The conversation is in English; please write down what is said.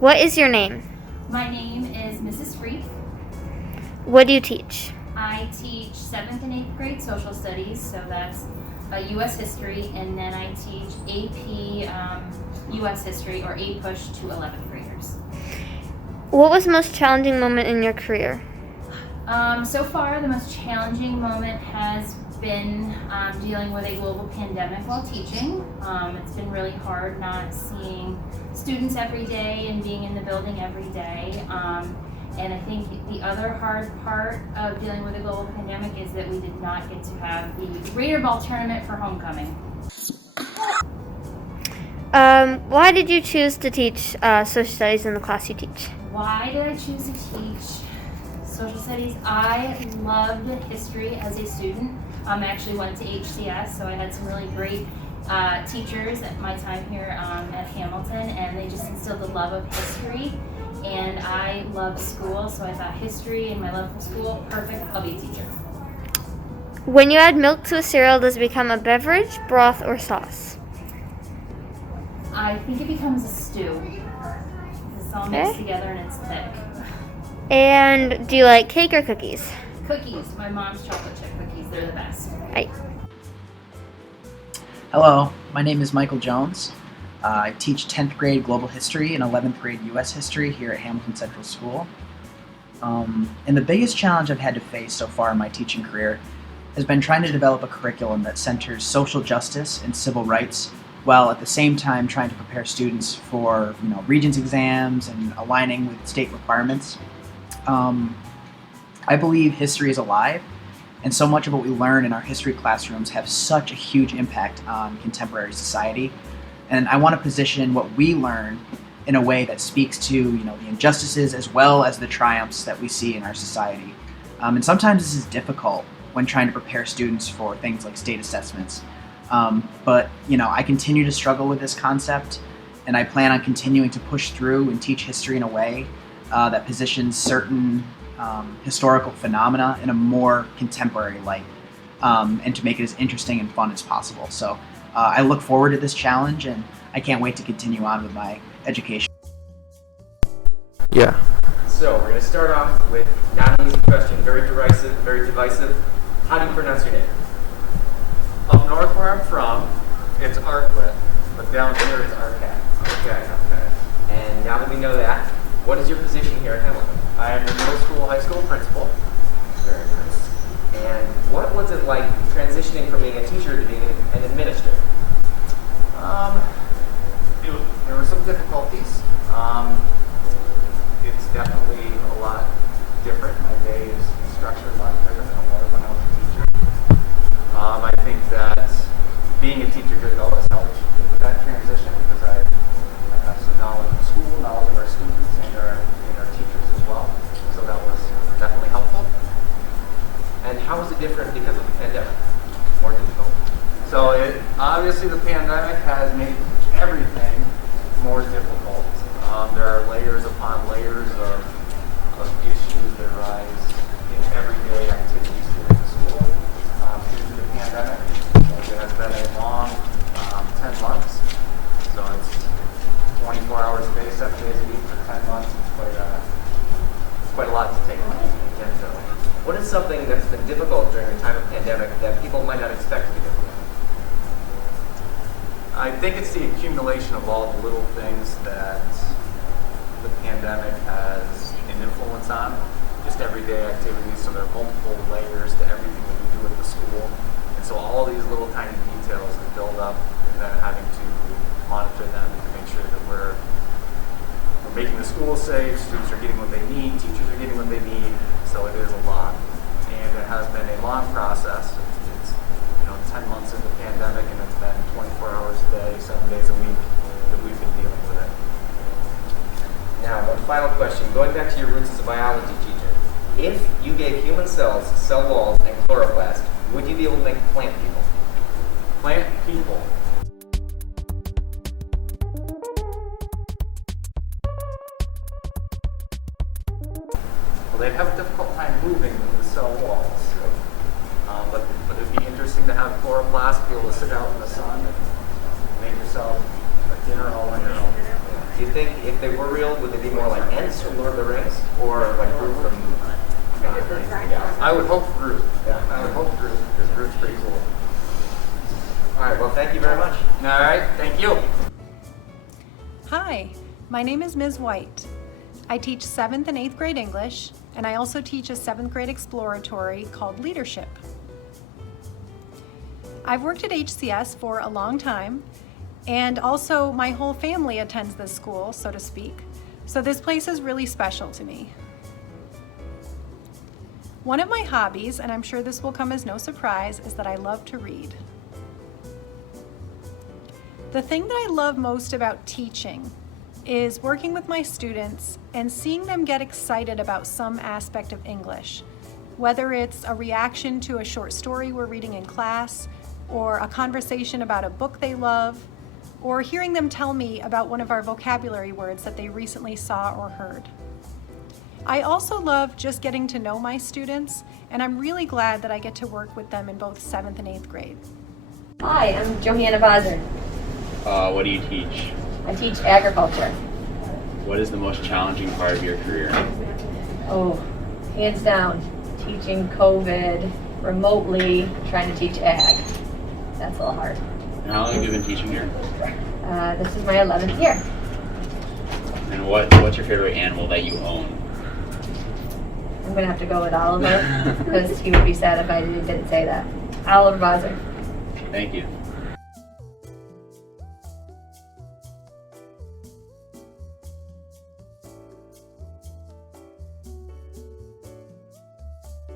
What is your name? My name is Mrs. Freeth. What do you teach? I teach 7th and 8th grade social studies, so that's U.S. history, and then I teach AP U.S. history, or A-Push, to 11th graders. What was the most challenging moment in your career? So far, the most challenging moment has been dealing with a global pandemic while teaching. It's been really hard not seeing students every day and being in the building every day. And I think the other hard part of dealing with a global pandemic is that we did not get to have the Raider Ball tournament for homecoming. Why did you choose to teach social studies in the class you teach? Why did I choose to teach social studies? I loved history as a student. I actually went to HCS, so I had some really great teachers at my time here at Hamilton, and they just instilled the love of history. And I love school, so I thought history and my love for school, perfect, I'll be a teacher. When you add milk to a cereal, does it become a beverage, broth, or sauce? I think it becomes a stew. It's all mixed together and it's thick. And do you like cake or cookies? Cookies. My mom's chocolate chip cookies. They're the best. Right. Hello, my name is Michael Jones. I teach 10th grade global history and 11th grade U.S. history here at Hamilton Central School. And the biggest challenge I've had to face so far in my teaching career has been trying to develop a curriculum that centers social justice and civil rights, while at the same time trying to prepare students for Regents exams and aligning with state requirements. I believe history is alive, and so much of what we learn in our history classrooms have such a huge impact on contemporary society. And I want to position what we learn in a way that speaks to the injustices as well as the triumphs that we see in our society. And sometimes this is difficult when trying to prepare students for things like state assessments. But I continue to struggle with this concept, and I plan on continuing to push through and teach history in a way that positions certain historical phenomena in a more contemporary light, and to make it as interesting and fun as possible. So I look forward to this challenge, and I can't wait to continue on with my education. Yeah. So we're going to start off with not an easy question, very derisive, very divisive. How do you pronounce your name? Up north where I'm from, it's Arquiett, but down here it's Arquiett. Okay. And now that we know that, what is your position here at Hamilton? I am the middle school, high school principal. Very nice. And what was it like transitioning from being a teacher to being an administrator? There were some difficulties. It's definitely a lot different. My day is structured a lot different than it was when I was a teacher. I think that being a teacher here though has helped with that transition, because I have some knowledge of school, knowledge of our students and our teachers as well. So that was definitely helpful. And how was it different because of the pandemic? More difficult? So obviously the pandemic has made everything more difficult. There are layers upon layers of issues that arise in everyday activities here at the school due to the pandemic. It has been a long 10 months. So it's 24 hours a day, 7 days a week for 10 months. It's quite a lot to take on. What is something that's been difficult during the time of pandemic that people might not expect to be difficult? I think it's the accumulation of all the little things that the pandemic has an influence on, just everyday activities. So there are multiple layers to everything that we do at the school. And so all these little tiny details that build up, and then having to monitor them to make sure that we're making the school safe, students are getting what they need, teachers are getting what they need. So it is a lot. And it has been a long process. It's 10 months into the pandemic, and it's been 24 hours a day, 7 days a week that we've been dealing with it. Now, one final question. Going back to your roots as a biology teacher, if you gave human cells, cell walls, and chloroplast, would you be able to make plant people? Plant people. Well, they'd have a difficult time moving the cell walls. But it'd be interesting to have chloroplast be able to sit out in the sun and make yourself a dinner all on your own. Do you think if they were real, would they be more like Ents from Lord of the Rings, or like Groot from? I would hope Groot. Yeah. I would hope Groot, because Groot's pretty cool. All right. Well, thank you very much. All right, thank you. Hi, my name is Ms. White. I teach 7th and 8th grade English, and I also teach a 7th grade exploratory called Leadership. I've worked at HCS for a long time, and also my whole family attends this school, so to speak. So this place is really special to me. One of my hobbies, and I'm sure this will come as no surprise, is that I love to read. The thing that I love most about teaching is working with my students and seeing them get excited about some aspect of English, whether it's a reaction to a short story we're reading in class, or a conversation about a book they love, or hearing them tell me about one of our vocabulary words that they recently saw or heard. I also love just getting to know my students, and I'm really glad that I get to work with them in both 7th and 8th grade. Hi, I'm Johanna Bossard. What do you teach? I teach agriculture. What is the most challenging part of your career? Oh, hands down, teaching COVID remotely, trying to teach ag. That's a little hard. And how long have you been teaching here? This is my 11th year. And what's your favorite animal that you own? I'm going to have to go with Oliver, because he would be sad if I didn't say that. Oliver Bossard. Thank you.